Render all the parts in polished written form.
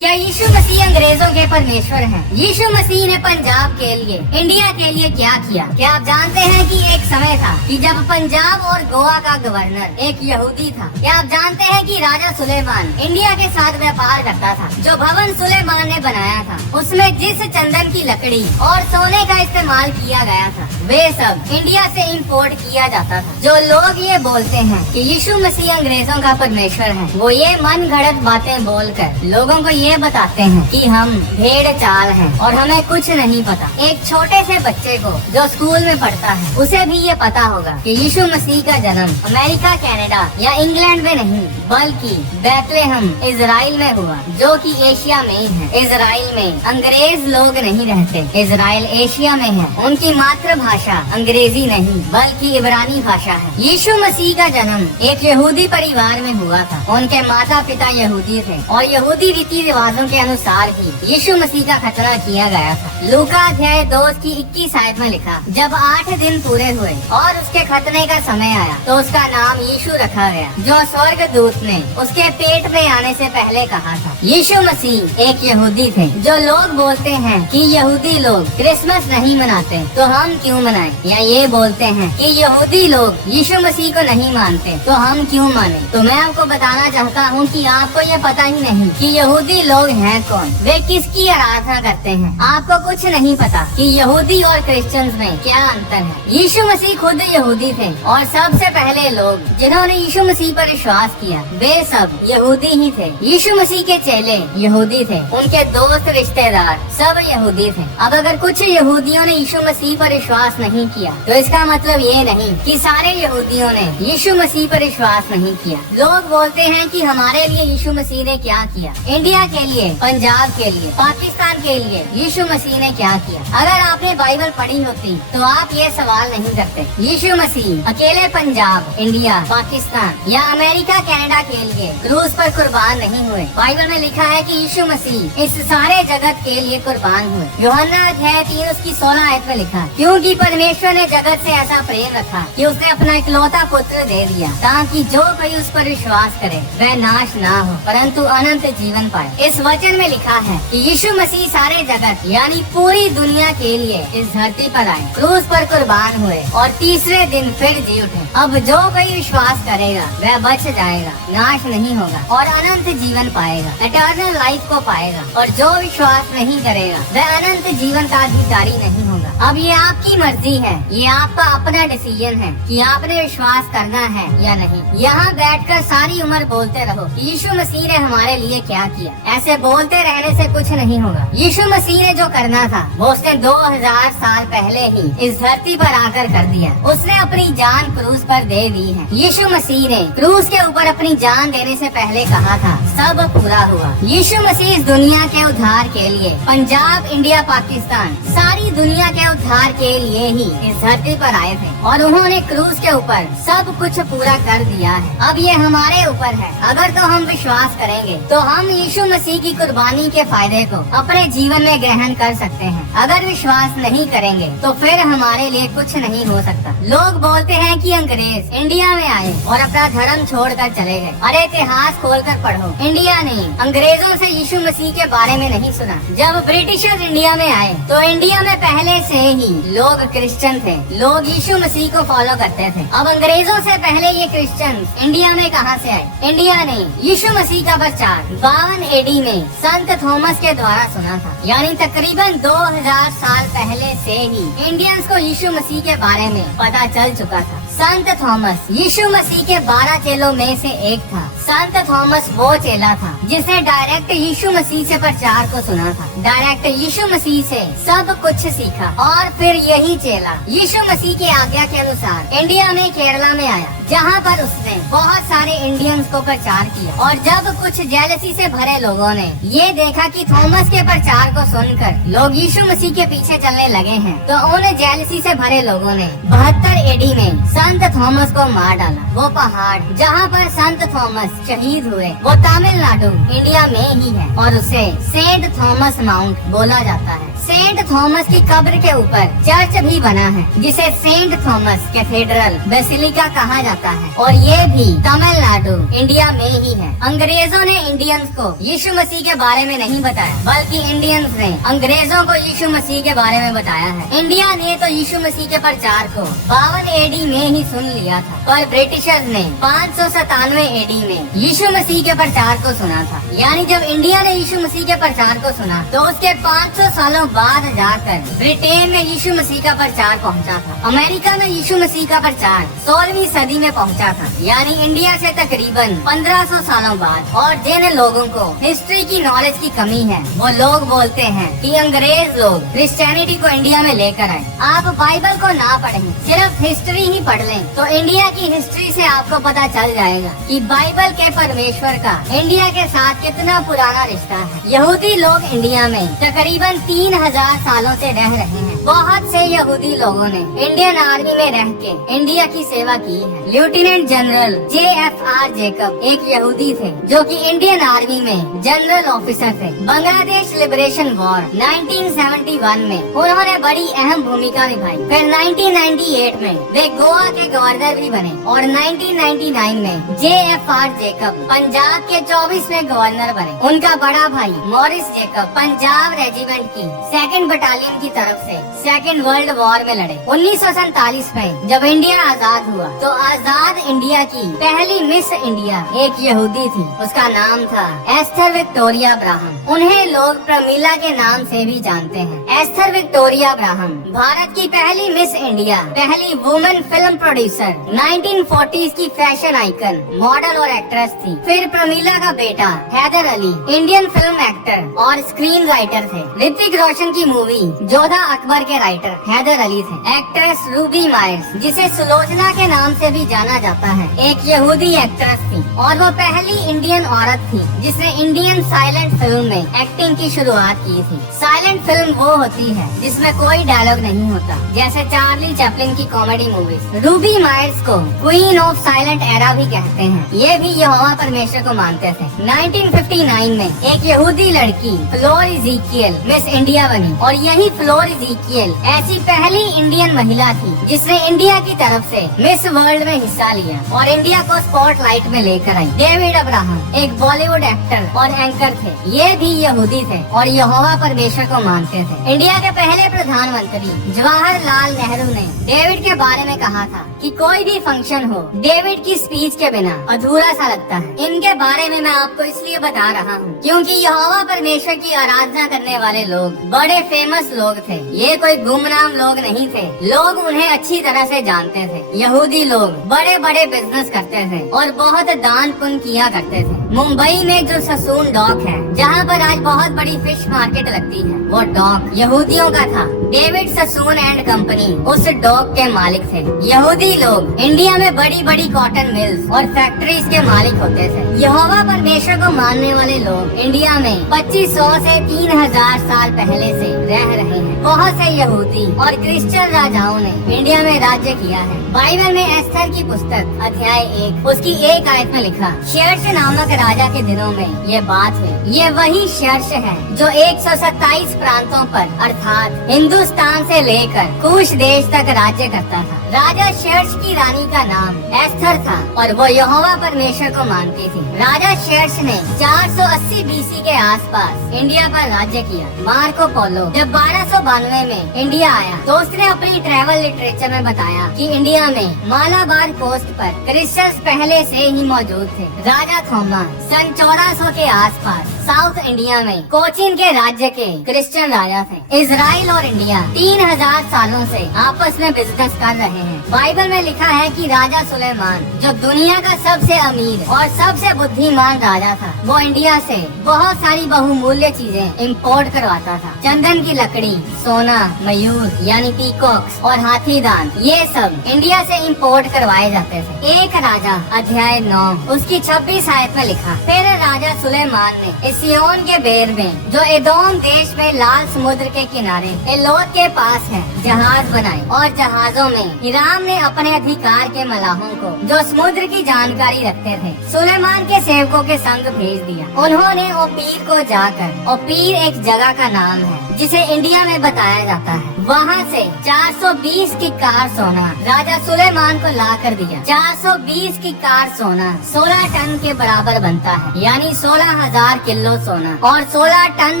क्या यीशु मसीह अंग्रेजों के परमेश्वर हैं? यीशु मसीह ने पंजाब के लिए, इंडिया के लिए क्या किया? क्या आप जानते हैं कि एक समय था कि जब पंजाब और गोवा का गवर्नर एक यहूदी था? क्या आप जानते हैं कि राजा सुलेमान इंडिया के साथ व्यापार करता था? जो भवन सुलेमान ने बनाया था उसमें जिस चंदन की लकड़ी और सोने का इस्तेमाल किया गया था वे सब इंडिया से इंपोर्ट किया जाता था। जो लोग ये बोलते हैं कि यीशु मसीह अंग्रेजों का परमेश्वर है, वो ये मन घड़त बातें बोलकर लोगों को ये बताते हैं कि हम भेड़ चाल हैं और हमें कुछ नहीं पता। एक छोटे से बच्चे को जो स्कूल में पढ़ता है उसे भी ये पता होगा कि यीशु मसीह का जन्म अमेरिका, कनाडा या इंग्लैंड में नहीं बल्कि बैतलहम इजराइल में हुआ, जो कि एशिया में ही है। इजराइल में अंग्रेज लोग नहीं रहते। इजराइल एशिया में है। उनकी मातृभाषा अंग्रेजी नहीं बल्कि इब्रानी भाषा है। यीशु मसीह का जन्म एक यहूदी परिवार में हुआ था। उनके माता पिता यहूदी थे और यहूदी रीति रिवाजों के अनुसार ही यीशु मसीह का खतना किया गया था। लूका अध्याय 2 की 21 आयत में लिखा, जब 8 दिन पूरे हुए और उसके खतने का समय आया तो उसका नाम यीशु रखा गया, जो स्वर्गदूत ने उसके पेट में आने से पहले कहा था। यीशु मसीह एक यहूदी थे। जो लोग बोलते हैं कि यहूदी लोग क्रिसमस नहीं मनाते तो हम क्यों मनाएं, या ये बोलते हैं कि यहूदी लोग यीशु मसीह को नहीं मानते तो हम क्यों माने, तो मैं आपको बताना चाहता हूँ कि आपको ये पता ही नहीं कि यहूदी लोग हैं कौन, वे किसकी आराधना करते हैं। आपको कुछ नहीं पता कि यहूदी और क्रिश्चियंस में क्या अंतर है। यीशु मसीह खुद यहूदी थे और सबसे पहले लोग जिन्होंने यीशु मसीह पर विश्वास किया वे सब यहूदी ही थे। यीशु मसीह के चेले यहूदी थे, उनके दोस्त रिश्तेदार सब यहूदी थे। अब अगर कुछ यहूदियों ने यीशु मसीह पर विश्वास नहीं किया तो इसका मतलब ये नहीं कि सारे यहूदियों ने यीशु मसीह पर विश्वास नहीं किया। लोग बोलते हैं कि हमारे लिए यीशु मसीह ने क्या किया, इंडिया के लिए, पंजाब के लिए, पाकिस्तान के लिए यीशु मसीह ने क्या किया। अगर आपने बाइबल पढ़ी होती तो आप ये सवाल नहीं करते। यीशु मसीह अकेले पंजाब, इंडिया, पाकिस्तान या अमेरिका, कनाडा के लिए क्रूस पर कुर्बान नहीं हुए। बाइबल में लिखा है कि यीशु मसीह इस सारे जगत के लिए कुर्बान हुए। यूहन्ना अध्याय 3 उसकी 16 आयत में लिखा, क्योंकि परमेश्वर ने जगत से ऐसा प्रेम रखा कि उसने अपना इकलौता पुत्र दे दिया, ताकि जो कोई उस पर विश्वास करे वह नाश ना हो परंतु अनंत जीवन पाए। इस वचन में लिखा है कि यीशु मसीह सारे जगत यानी पूरी दुनिया के लिए इस धरती पर आए, क्रूस पर कुर्बान हुए और तीसरे दिन फिर जी उठे। अब जो कोई विश्वास करेगा वह बच जाएगा, नाश नहीं होगा और अनंत जीवन पाएगा, इटर्नल लाइफ को पाएगा। और जो विश्वास नहीं करेगा वह अनंत जीवन का अधिकारी नहीं होगा। अब ये आपकी मर्जी है, ये आपका अपना डिसीजन है कि आपने विश्वास करना है या नहीं। यहाँ बैठकर सारी उम्र बोलते रहो यीशु मसीह ने हमारे लिए क्या किया, ऐसे बोलते रहने से कुछ नहीं होगा। यीशु मसीह ने जो करना था वो उसने 2000 साल पहले ही इस धरती पर आकर कर दिया। उसने अपनी जान क्रूस पर दे दी है। यीशु मसीह ने क्रूस के ऊपर अपनी जान देने से पहले कहा था सब पूरा हुआ। यीशु मसीह इस दुनिया के उद्धार के लिए पंजाब, इंडिया, पाकिस्तान, सारी दुनिया के उद्धार के लिए ही इस धरती पर आए थे और उन्होंने क्रूस के ऊपर सब कुछ पूरा कर दिया है। अब ये हमारे ऊपर है। अगर तो हम विश्वास करेंगे तो हम यीशु मसीह की कुर्बानी के फायदे को अपने जीवन में ग्रहण कर सकते हैं। अगर विश्वास नहीं करेंगे तो फिर हमारे लिए कुछ नहीं हो सकता। लोग बोलते हैं कि अंग्रेज इंडिया में आए और अपना धर्म छोड़कर चले गए। अरे इतिहास खोलकर पढ़ो, इंडिया ने अंग्रेजों से यीशु मसीह के बारे में नहीं सुना। जब ब्रिटिशर्स इंडिया में आए तो इंडिया में पहले से ही लोग क्रिश्चियन थे, लोग यीशु मसीह को फॉलो करते थे। अब अंग्रेजों से पहले ये क्रिश्चियन इंडिया में कहाँ से आए? इंडिया ने यीशु मसीह का प्रचार 52 एडी में संत थॉमस के द्वारा सुना था, यानी तकरीबन 2000 साल पहले से ही इंडियंस को यीशु मसीह के बारे में पता चल चुका था। संत थॉमस यीशु मसीह के 12 चेलों में से एक था। संत थॉमस वो चेला था जिसने डायरेक्ट यीशु मसीह से प्रचार को सुना था, डायरेक्ट यीशु मसीह से सब कुछ सीखा और फिर यही चेला यीशु मसीह के आज्ञा के अनुसार इंडिया में, केरला में आया, जहाँ पर उसने बहुत सारे इंडियंस को प्रचार किया। और जब कुछ जेलसी से भरे लोगों ने ये देखा कि थॉमस के प्रचार को सुनकर लोग यीशु मसीह के पीछे चलने लगे हैं तो उन जेलसी से भरे लोगों ने 72 एडी में संत थॉमस को मार डाला। वो पहाड़ जहाँ पर संत थॉमस शहीद हुए वो तमिलनाडु इंडिया में ही है और उसे सेंट थॉमस माउंट बोला जाता है। सेंट थॉमस की कब्र के ऊपर चर्च भी बना है जिसे सेंट थॉमस कैथेड्रल बेसिलिका कहा जाता है और ये भी तमिलनाडु इंडिया में ही है। अंग्रेजों ने इंडियंस को यीशु मसीह के बारे में नहीं बताया बल्कि इंडियंस ने अंग्रेजों को यीशु मसीह के बारे में बताया है। इंडिया ने तो यीशु मसीह के प्रचार को 52 एडी में ही सुन लिया था पर ब्रिटिशर्स ने 597 एडी में यीशु मसीह के प्रचार को सुना था। यानी जब इंडिया ने यीशु मसीह के प्रचार को सुना तो उसके 500 सालों बाद जाकर ब्रिटेन में यीशु मसीह का प्रचार पहुंचा था। अमेरिका में यीशु मसीह का प्रचार 16वीं सदी में पहुंचा था यानी इंडिया से तकरीबन 1500 सालों बाद। और जिन लोगों को हिस्ट्री की नॉलेज की कमी है वो लोग बोलते हैं कि अंग्रेज लोग क्रिश्चियनिटी को इंडिया में लेकर आए। आप बाइबल को ना पढ़ें, सिर्फ हिस्ट्री ही पढ़ लें तो इंडिया की हिस्ट्री से आपको पता चल जाएगा कि बाइबल के परमेश्वर का इंडिया के साथ कितना पुराना रिश्ता है। यहूदी लोग इंडिया में तकरीबन 3000 सालों से रह रहे हैं। बहुत से यहूदी लोगों ने इंडियन आर्मी में रह के इंडिया की सेवा की है। लेफ्टिनेंट जनरल JFR जेकब एक यहूदी थे जो कि इंडियन आर्मी में जनरल ऑफिसर थे। बांग्लादेश लिबरेशन वॉर 1971 में उन्होंने बड़ी अहम भूमिका निभाई। फिर 1998 में वे गोवा के गवर्नर भी बने और 1999 में JFR जेकब पंजाब के 24वें गवर्नर बने। उनका बड़ा भाई मॉरिस जेकब पंजाब रेजिमेंट की 2nd बटालियन की तरफ से 2nd वर्ल्ड वॉर में लड़े। 1947 में जब इंडिया आजाद हुआ तो आजाद इंडिया की पहली मिस इंडिया एक यहूदी थी। उसका नाम था एस्थर विक्टोरिया ब्राहम। उन्हें लोग प्रमीला के नाम से भी जानते हैं। एस्थर विक्टोरिया ब्राहम भारत की पहली मिस इंडिया, पहली वुमेन फिल्म प्रोड्यूसर, 1940s की फैशन आइकन, मॉडल और एक्ट्रेस थी। फिर प्रमीला का बेटा Haidar Ali Indian film actor और स्क्रीन राइटर थे। ऋतिक रोशन की मूवी जोधा अकबर के राइटर हैदर अली थे। एक्ट्रेस रूबी मायर्स जिसे सुलोचना के नाम से भी जाना जाता है एक यहूदी एक्ट्रेस थी और वो पहली इंडियन औरत थी जिसने इंडियन साइलेंट फिल्म में एक्टिंग की शुरुआत की थी। साइलेंट फिल्म वो होती है जिसमें कोई डायलॉग नहीं होता, जैसे चार्ली चैपलिन की कॉमेडी मूवीज। रूबी मायर्स को क्वीन ऑफ साइलेंट एरा भी कहते हैं। ये भी यहोवा परमेश्वर को मानते थे। 1959 में एक यहूदी लड़की फ्लोर इज़ेकियल मिस इंडिया बनी और यही फ्लोर इज़ेकियल ऐसी पहली इंडियन महिला थी जिसने इंडिया की तरफ से मिस वर्ल्ड में हिस्सा लिया और इंडिया को स्पॉटलाइट में लेकर आई। डेविड अब्राहम एक बॉलीवुड एक्टर और एंकर थे। ये भी यहूदी थे और यहोवा परमेश्वर को मानते थे। इंडिया के पहले प्रधानमंत्री जवाहरलाल नेहरू ने डेविड के बारे में कहा था कि कोई भी फंक्शन हो डेविड की स्पीच के बिना अधूरा सा लगता है। इनके बारे में मैं आपको इसलिए बता रहा हूँ क्योंकि यहोवा परमेश्वर की आराधना करने वाले लोग बड़े फेमस लोग थे। ये कोई गुमनाम लोग नहीं थे, लोग उन्हें अच्छी तरह से जानते थे। यहूदी लोग बड़े बड़े बिजनेस करते थे और बहुत दान पुण्य किया करते थे। मुंबई में जो ससून डॉक है जहाँ पर आज बहुत बड़ी फिश मार्केट लगती है वो डॉक यहूदियों का था। डेविड ससून एंड कंपनी उस डॉक के मालिक थे। यहूदी लोग इंडिया में बड़ी बड़ी कॉटन मिल्स और फैक्ट्रीज के मालिक होते थे। यहोवा परमेश्वर को मानने वाले लोग इंडिया में 2500 से 3000 साल पहले से रह रहे हैं। बहुत से यहूदी और क्रिश्चियन राजाओं ने इंडिया में राज्य किया है। बाइबल में एस्थर की पुस्तक अध्याय 1 उसकी 1 आयत में लिखा, शर्ष नामक राजा के दिनों में ये बात हुई। ये वही शर्ष है जो 127 प्रांतों पर अर्थात हिंदुस्तान से लेकर कुश देश तक राज्य करता था। राजा शर्ष की रानी का नाम एस्थर था और वो यहोवा परमेश्वर को मानती थी। राजा शर्ष ने 480 BC के आसपास इंडिया पर राज्य किया। मार्को पोलो जब 1292 में इंडिया आया तो उसने अपनी ट्रैवल लिटरेचर में बताया कि इंडिया में मालाबार कोस्ट पर क्रिश्चियंस पहले से ही मौजूद थे। राजा थोमा सन 1400 के आसपास साउथ इंडिया में कोचिन के राज्य के क्रिश्चियन राजा थे। इजराइल और इंडिया 3000 सालों से आपस में बिजनेस कर रहे हैं। बाइबल में लिखा है कि राजा सुलेमान जो दुनिया का सबसे अमीर और सबसे बुद्धिमान राजा था वो इंडिया से बहुत सारी बहुमूल्य चीजें इंपोर्ट करवाता था। चंदन की लकड़ी, सोना, मयूर यानी पीकॉक्स और हाथी दांत ये सब इंडिया से इंपोर्ट करवाए जाते थे। एक राजा अध्याय 9 उसकी 26 आयत में लिखा, फिर राजा सुलेमान ने सिय्योन के बेर में, जो एदोम देश में लाल समुद्र के किनारे एलोत के पास है, जहाज बनाए और जहाजों में हिराम ने अपने अधिकार के मलाहों को, जो समुद्र की जानकारी रखते थे, सुलेमान के सेवकों के संग भेज दिया। उन्होंने ओपीर को जाकर, ओपीर एक जगह का नाम है जिसे इंडिया में बताया जाता है, वहाँ से 420 की कार सोना राजा सुलेमान को ला कर दिया। 420 की कार सोना 16 टन के बराबर बनता है, यानी 16,000 किलो सोना, और 16 टन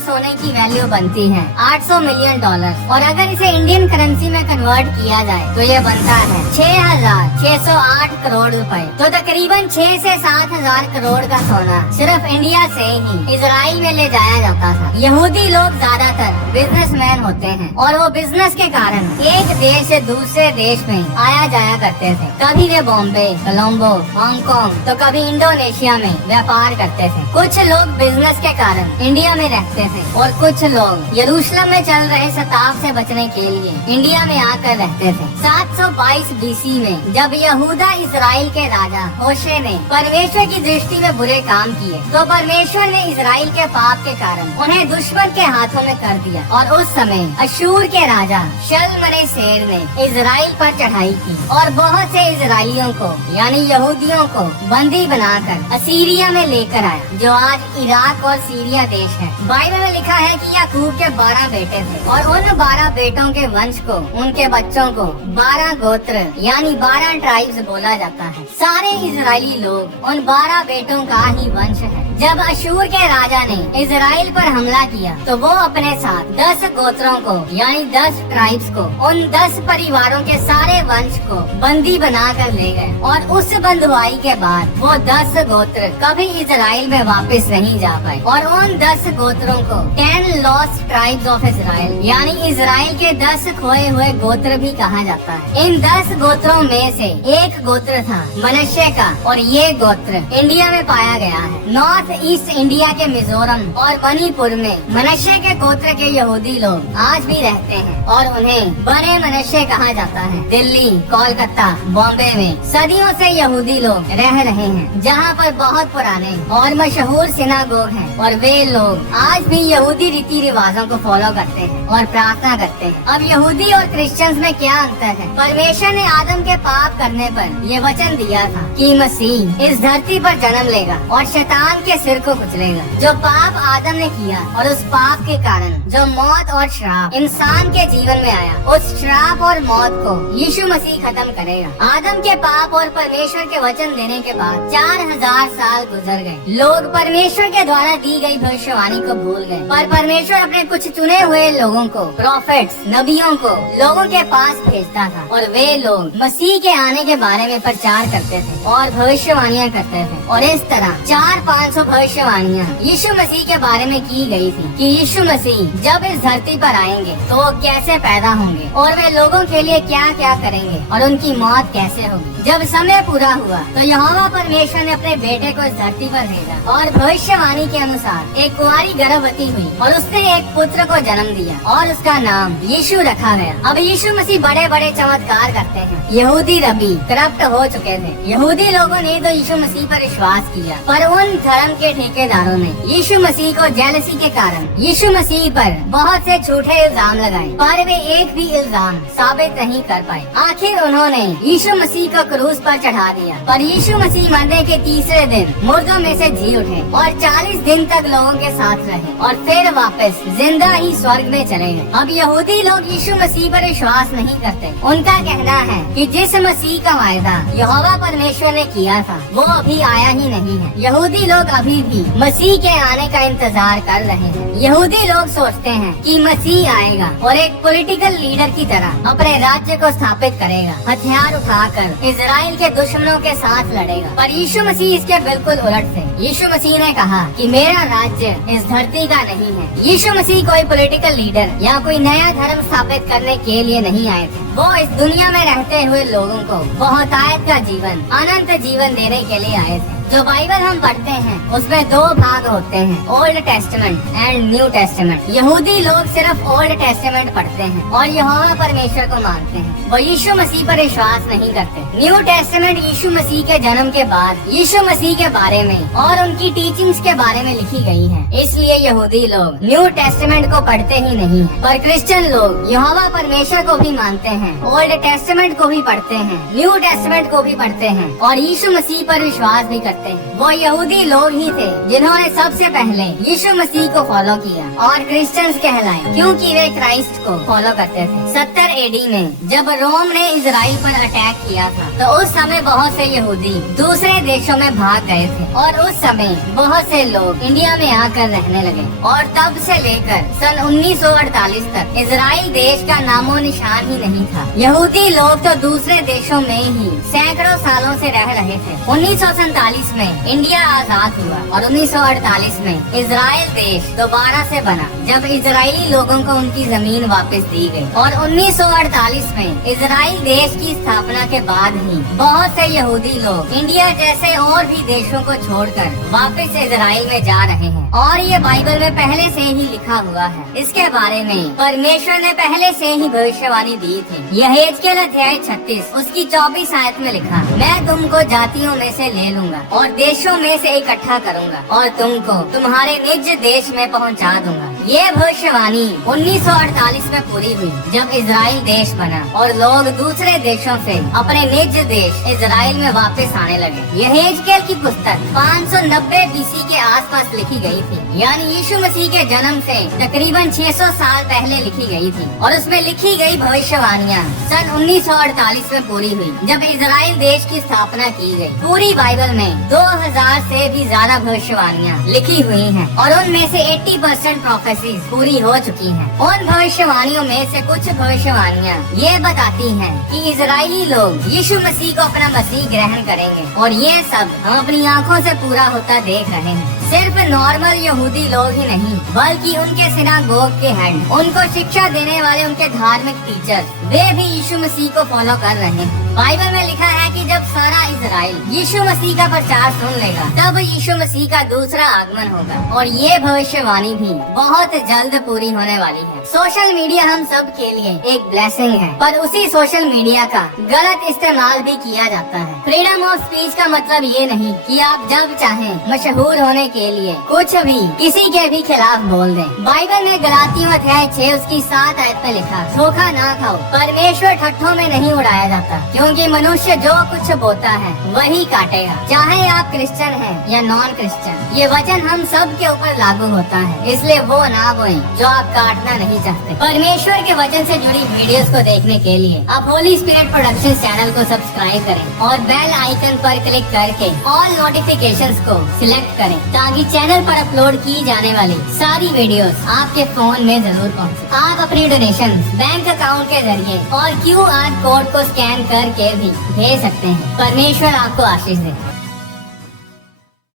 सोने की वैल्यू बनती है $800 मिलियन। और अगर इसे इंडियन करेंसी में कन्वर्ट किया जाए तो ये बनता है 6,608 करोड़ रुपए। तो तकरीबन 6 से 7,000 करोड़ का सोना सिर्फ इंडिया से ही इजराइल में ले जाया जाता था। यहूदी लोग ज्यादातर बिजनेसमैन होते हैं और वो बिजनेस के कारण एक देश से दूसरे देश में आया जाया करते थे। कभी वे बॉम्बे, कोलंबो, हांगकांग तो कभी इंडोनेशिया में व्यापार करते थे। कुछ लोग बिजनेस के कारण इंडिया में रहते थे और कुछ लोग यरूशलेम में चल रहे सताव से बचने के लिए इंडिया में आकर रहते थे। 722 बीसी में जब यहूदा इजराइल के राजा होशे ने परमेश्वर की दृष्टि में बुरे काम किए तो परमेश्वर ने इजराइल के पाप के कारण उन्हें दुश्मन के हाथों में कर दिया। और उस समय अशूर के राजा शल्मनेसेर ने इजराइल पर चढ़ाई की और बहुत से इजराइलियों को यानी यहूदियों को बंदी बनाकर असीरिया में लेकर आया, जो आज इराक और सीरिया देश है। बाइबल में लिखा है कि याकूब के 12 बेटे थे और उन 12 बेटों के वंश को, उनके बच्चों को 12 गोत्र यानी 12 ट्राइब्स बोला जाता है। सारे इजरायली लोग उन 12 बेटों का ही वंश है। जब अशूर के राजा ने इजराइल पर हमला किया तो वो अपने साथ 10 गोत्रों को यानी 10 ट्राइब्स को, उन 10 परिवारों के सारे वंश को बंदी बनाकर ले गए। और उस बंधुआई के बाद वो 10 गोत्र कभी इजराइल में वापस नहीं जा पाए। और उन 10 गोत्रों को 10 लॉस्ट ट्राइब्स ऑफ इजराइल यानी इजराइल के 10 खोए हुए गोत्र भी कहा जाता है। इन 10 गोत्रों में से एक गोत्र था मनश्शे का और ये गोत्र इंडिया में पाया गया है। नॉर्थ ईस्ट इंडिया के मिजोरम और मणिपुर में मनश्शे के गोत्र के यहूदी लोग आज भी रहते हैं और उन्हें बने मनश्शे कहा जाता है। दिल्ली, कोलकाता, बॉम्बे में सदियों से यहूदी लोग रह रहे हैं, जहाँ पर बहुत पुराने और मशहूर सिनागोग हैं और वे लोग आज भी यहूदी रीति रिवाजों को फॉलो करते हैं और प्रार्थना करते हैं। अब यहूदी और क्रिश्चियंस में क्या अंतर है? परमेश्वर ने आदम के पाप करने पर ये वचन दिया था कि मसीह इस धरती पर जन्म लेगा और शैतान के सिर को कुचलेगा। जो पाप आदम ने किया और उस पाप के कारण जो मौत और श्राप इंसान के जीवन में आया, उस श्राप और मौत को यीशु मसीह खत्म करेगा। आदम के पाप और परमेश्वर के वचन देने के बाद 4000 साल गुजर गए। लोग परमेश्वर के द्वारा दी गई भविष्यवाणी को भूल गए, पर परमेश्वर अपने कुछ चुने हुए लोगों को, प्रॉफिट्स, नबियों को लोगों के पास भेजता था और वे लोग मसीह के आने के बारे में प्रचार करते थे और भविष्यवाणियाँ करते थे। और इस तरह 400-500 भविष्यवाणियाँ यीशु मसीह के बारे में की गई थी कि यीशु मसीह जब इस धरती पर आएंगे तो वो कैसे पैदा होंगे और वे लोगों के लिए क्या क्या करेंगे और उनकी मौत कैसे होगी। जब समय पूरा हुआ तो यहोवा परमेश्वर ने अपने बेटे को इस धरती पर भेजा और भविष्यवाणी के अनुसार एक कुंवारी गर्भवती हुई और उसने एक पुत्र को जन्म दिया और उसका नाम यीशु रखा गया। अब यीशु मसीह बड़े बड़े चमत्कार करते हैं। यहूदी रबी करप्ट हो चुके थे। यहूदी लोगों ने तो यीशु मसीह पर विश्वास किया, पर उन धर्म के ठेकेदारों ने यीशु मसीह को जेलसी के कारण यीशु मसीह पर बहुत से झूठे इल्जाम लगाए, पर वे एक भी इल्जाम साबित नहीं कर पाए। आखिर उन्होंने यीशु मसीह को क्रूस पर चढ़ा दिया, पर यीशु मसीह मरने के तीसरे दिन मुर्दों में से जी उठे और 40 दिन तक लोगों के साथ रहे और फिर वापस जिंदा ही स्वर्ग में चले गए। अब यहूदी लोग यीशु मसीह पर विश्वास नहीं करते। उनका कहना है कि जिस मसीह का वायदा यहोवा परमेश्वर ने किया था वो अभी आया ही नहीं है। यहूदी लोग अभी भी मसीह के आने का इंतजार कर रहे हैं। यहूदी लोग सोचते हैं कि मसीह आएगा और एक पॉलिटिकल लीडर की तरह अपने राज्य को स्थापित करेगा, हथियार उठाकर इजराइल के दुश्मनों के साथ लड़ेगा। पर यीशु मसीह इसके बिल्कुल उलट थे। यीशु मसीह ने कहा कि मेरा राज्य इस धरती का नहीं है। यीशु मसीह कोई पॉलिटिकल लीडर या कोई नया धर्म स्थापित करने के लिए नहीं आए थे। वो इस दुनिया में रहते हुए लोगों को बहुतायत का जीवन, अनंत जीवन देने के लिए आए थे। जो बाइबल हम पढ़ते हैं उसमें दो भाग होते हैं, old testament and new testament. यहूदी लोग सिर्फ ओल्ड टेस्टामेंट पढ़ते हैं और यहोवा परमेश्वर को मानते हैं, वो यीशु मसीह पर विश्वास नहीं करते। न्यू टेस्टामेंट यीशु मसीह के जन्म के बाद यीशु मसीह के बारे में और उनकी टीचिंग्स के बारे में लिखी गई है, इसलिए यहूदी लोग न्यू टेस्टामेंट को पढ़ते ही नहीं है। पर क्रिश्चियन लोग यहोवा परमेश्वर को भी मानते हैं, ओल्ड टेस्टामेंट को भी पढ़ते हैं, न्यू टेस्टामेंट को भी पढ़ते हैं और यीशु मसीह पर विश्वास भी करते हैं। वो यहूदी लोग ही थे जिन्होंने सबसे पहले यीशु मसीह को फॉलो किया और क्रिश्चियंस कहलाए, क्योंकि वे क्राइस्ट को फॉलो करते थे। 70 AD में जब रोम ने इजराइल पर अटैक किया था तो उस समय बहुत से यहूदी दूसरे देशों में भाग गए थे और उस समय बहुत से लोग इंडिया में आकर रहने लगे और तब से लेकर सन 1948 तक इजराइल देश का नामो निशान ही नहीं था। यहूदी लोग तो दूसरे देशों में ही सैकड़ों सालों से रह रहे थे। 1947 में इंडिया आजाद हुआ और 1948 में इजराइल देश दोबारा से बना, जब इजरायली लोगों को उनकी जमीन वापस दी गई। और 1948 में इजराइल देश की स्थापना के बाद ही बहुत से यहूदी लोग इंडिया जैसे और भी देशों को छोड़कर वापस इजराइल में जा रहे हैं और ये बाइबल में पहले से ही लिखा हुआ है। इसके बारे में परमेश्वर ने पहले से ही भविष्यवाणी दी थी। यहेजकेल अध्याय 36 उसकी 24 आयत में लिखा, मैं तुमको जातियों में से ले लूंगा और देशों में से इकट्ठा करूंगा और तुमको तुम्हारे निज देश में पहुंचा दूंगा। ये भविष्यवाणी 1948 में पूरी हुई जब इजराइल देश बना और लोग दूसरे देशों से अपने निज देश इजराइल में वापस आने लगे। यहेजकेल की पुस्तक 590 BC के आसपास लिखी गई थी, यानी यीशु मसीह के जन्म से तकरीबन 600 साल पहले लिखी गई थी और उसमें लिखी गई भविष्यवाणियाँ सन 1948 में पूरी हुई जब इजराइल देश की स्थापना की गई। पूरी बाइबल में 2000 से भी ज्यादा भविष्यवाणियाँ लिखी हुई हैं और उनमें से 80% प्रोफेसीज पूरी हो चुकी हैं। उन भविष्यवाणियों में से कुछ भविष्यवाणियाँ ये बताती हैं कि इजरायली लोग यीशु मसीह को अपना मसीह ग्रहण करेंगे और ये सब हम अपनी आँखों से पूरा होता देख रहे हैं। सिर्फ नॉर्मल यहूदी लोग ही नहीं बल्कि उनके सिनागोग के हेड, उनको शिक्षा देने वाले उनके धार्मिक टीचर, वे भी यीशु मसीह को फॉलो कर रहे हैं। बाइबल में लिखा है कि जब सारा इजराइल यीशु मसीह का प्रचार सुन लेगा तब यीशु मसीह का दूसरा आगमन होगा और ये भविष्यवाणी भी बहुत जल्द पूरी होने वाली है। सोशल मीडिया हम सब के लिए एक ब्लेसिंग है, पर उसी सोशल मीडिया का गलत इस्तेमाल भी किया जाता है। फ्रीडम ऑफ स्पीच का मतलब ये नहीं कि आप जब चाहें मशहूर होने के लिए कुछ भी किसी के भी खिलाफ बोल दें। बाइबल में गलातियों अध्याय 6 उसकी 7 आयत में लिखा, धोखा ना खाओ, परमेश्वर ठट्ठों में नहीं उड़ाया जाता, क्योंकि मनुष्य जो कुछ बोता है वही काटेगा, चाहे आप क्रिश्चियन हैं या नॉन क्रिश्चियन। ये वचन हम सब के ऊपर लागू होता है, इसलिए वो ना बोएं जो आप काटना नहीं चाहते। परमेश्वर के वचन से जुड़ी वीडियोस को देखने के लिए आप होली स्पिरिट प्रोडक्शंस चैनल को सब्सक्राइब करें और बेल आइकन पर क्लिक करके ऑल नोटिफिकेशंस को सिलेक्ट करें ताकि चैनल पर अपलोड की जाने वाली सारी वीडियोस आपके फोन में जरूर पहुंचे। आप अपनी डोनेशन बैंक अकाउंट के जरिए और QR कोड को स्कैन करके भी भेज सकते हैं। परमेश्वर आपको आशीष दे।